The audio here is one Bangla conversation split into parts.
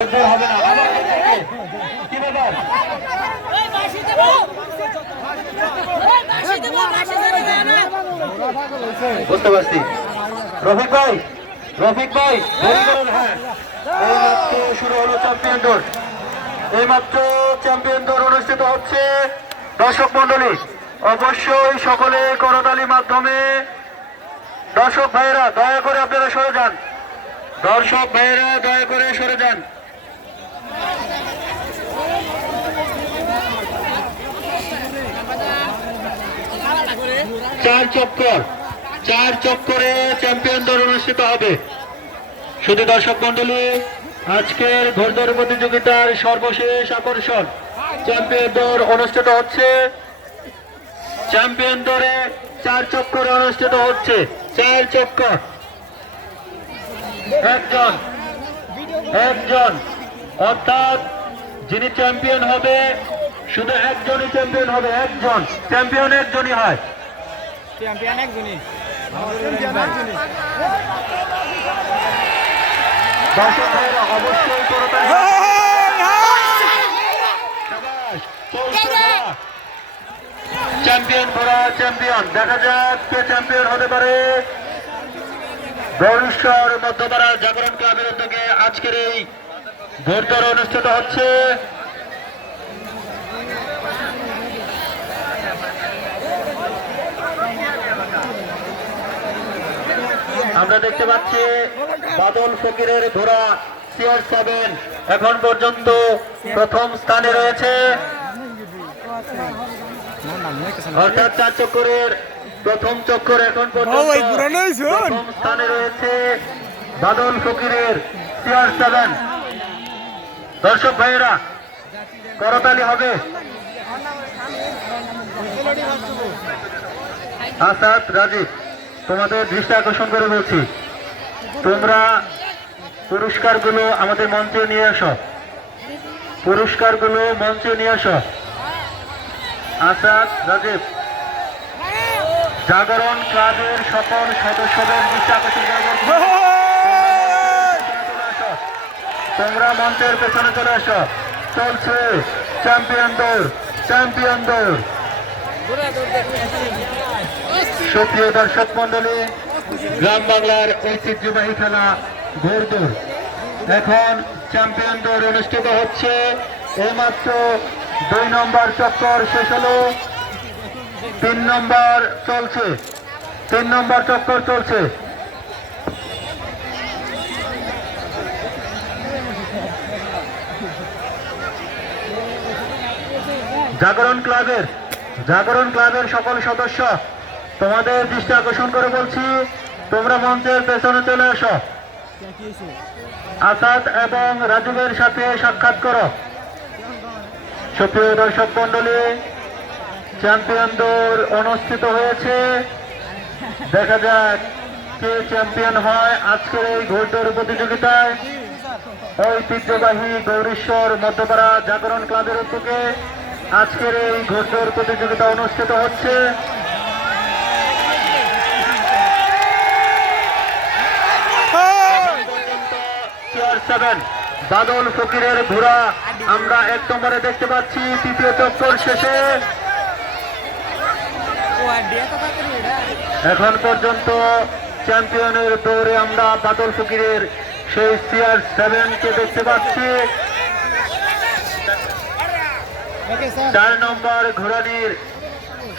হবে না আবার কি ব্যাপার বুঝতে পারছি রফিক ভাই হ্যাঁ এইমাত্র শুরু হলো চ্যাম্পিয়ন দৌড় এইমাত্র চ্যাম্পিয়ন দৌড় অনুষ্ঠিত হচ্ছে দর্শক মন্ডলী অবশ্যই সকলে করতালির মাধ্যমে দর্শক ভাইয়েরা দয়া করে আপনারা সরে যান চার চক্করে চ্যাম্পিয়ন দৌড় অনুষ্ঠিত হবে। শুধু দর্শক মন্ডলী আজকের ঘোড়দৌড় প্রতিযোগিতার সর্বশেষ আকর্ষণ চ্যাম্পিয়ন দৌড় অনুষ্ঠিত হচ্ছে। চ্যাম্পিয়ন দৌড়ে 4 চক্করে অনুষ্ঠিত হচ্ছে। 4 চক্কর একজন অর্থাৎ যিনি চ্যাম্পিয়ন হবে শুধু একজনই চ্যাম্পিয়ন হবে। চ্যাম্পিয়ন একজনই হয়। দর্শক ভাইরা অবশ্যই চ্যাম্পিয়ন দেখা যাক কে চ্যাম্পিয়ন হতে পারে। গৌরেশ্বর মধ্যপাড়া জাগরণ ক্লাবের উদ্যোগে আজকের এই ঘোড়দৌড় অনুষ্ঠিত হচ্ছে। আমরা দেখতে পাচ্ছি বাদল ফকিরের ঘোড়া CR7 এখন পর্যন্ত প্রথম স্থানে রয়েছে, অর্থাৎ 4 চক্করের প্রথম চক্কর এখন পর্যন্ত প্রথম স্থানে রয়েছে বাদল ফকিরের CR7। দর্শক ভাইয়েরা করতালি হবে। আসাদ রাজীব তোমাদের দৃষ্টি আকর্ষণ করে বলছি, তোমরা পুরস্কারগুলো আমাদের মঞ্চে নিয়ে আসো। আসাদ রাজীব জাগরণ ক্লাবের সকল সদস্যদের দৃষ্টি আকর্ষণ করে বলছি, তোমরা মঞ্চের পেছনে চলে আসো। চলছে চ্যাম্পিয়ন দৌড়। সুপ্রিয় দর্শক মন্ডলী গ্রাম বাংলার ঐতিহ্যবাহী খেলা ঘোড়দৌড় এখন চ্যাম্পিয়ন দৌড় অনুষ্ঠিত হচ্ছে। এইমাত্র 2 নম্বর চক্কর শেষ হলো, 3 নম্বর চক্কর চলছে। জাগরণ ক্লাবের সকল সদস্য তোমাদের দৃষ্টি আকর্ষণ করে বলছি, তোমরা মঞ্চের পেছনে চলে আসো। আসাদ এবং রাজুবের সাথে সাক্ষাৎ করো। সুপ্রিয় দর্শক মন্ডলী চ্যাম্পিয়ন দৌড় অনুষ্ঠিত হয়েছে, দেখা যাক কে চ্যাম্পিয়ন হয় আজকের এই ঘোড়দৌড় প্রতিযোগিতায়। ঐতিহ্যবাহী গৌরেশ্বর মধ্যপাড়া জাগরণ ক্লাবের উদ্যোগে আজকের এই ঘোড়দৌড় প্রতিযোগিতা অনুষ্ঠিত হচ্ছে। বাদল ফকিরের ঘোড়া আমরা 1 নম্বরে দেখতে পাচ্ছি। 3য় চক্কর শেষে এখন পর্যন্ত চ্যাম্পিয়নের দৌড়ে আমরা বাদল ফকিরের সেই CR7 কে দেখতে পাচ্ছি। 4 নম্বর ঘোড়ানির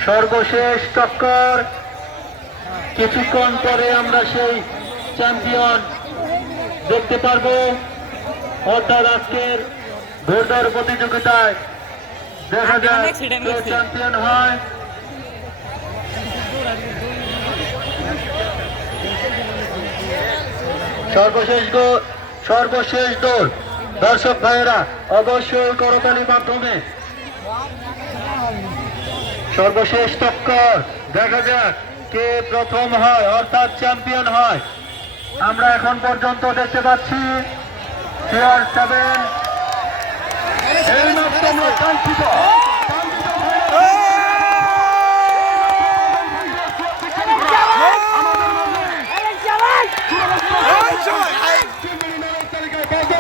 সর্বশেষ চক্কর। কিছুক্ষণ পরে আমরা সেই চ্যাম্পিয়ন দেখতে পারবো, অর্থাৎ আজকের ঘোড়দৌড় প্রতিযোগিতায় দেখা যাক কে চ্যাম্পিয়ন হয়। সর্বশেষ দৌড় দর্শক ভাইয়েরা অবশ্যই করতালির মাধ্যমে সর্বশেষ টক্কর দেখা যাক কে প্রথম হয়, অর্থাৎ চ্যাম্পিয়ন হয়। আমরা এখন পর্যন্ত দেখতে পাচ্ছি CR7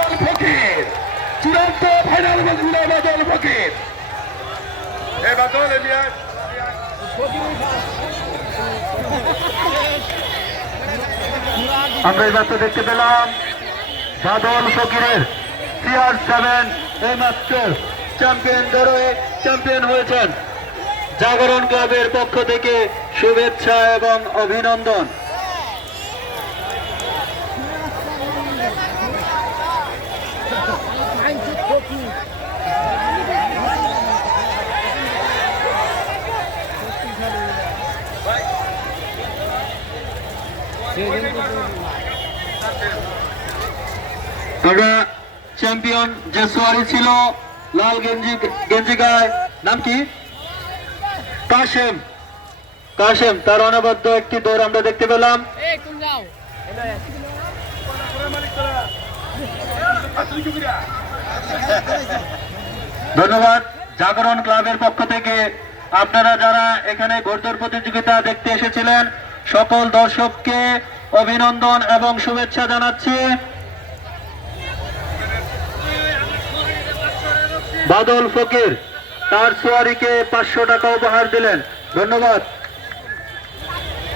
আমাদের চূড়ান্ত ফাইনাল বন্ধুরা বাদল ফকির। আমরা এই মাত্র দেখতে পেলাম বাদল ফকিরের CR7 এই মাত্র চ্যাম্পিয়ন হয়েছেন। জাগরণ ক্লাবের পক্ষ থেকে শুভেচ্ছা এবং অভিনন্দন। আমরা চ্যাম্পিয়ন যে সোয়ারি ছিল লাল গেঞ্জি গায়ে, নাম কি? কাশেম তার অনবদ্য একটি দৌড় আমরা দেখতে পেলাম। ধন্যবাদ জাগরণ ক্লাবের পক্ষ থেকে। আপনারা যারা এখানে ঘোড়দৌড় প্রতিযোগিতা দেখতে এসেছিলেন সকল দর্শককে অভিনন্দন এবং শুভেচ্ছা জানাচ্ছি। বাদল ফকির তার সোয়ারিকে 500 টাকা উপহার দিলেন। ধন্যবাদ।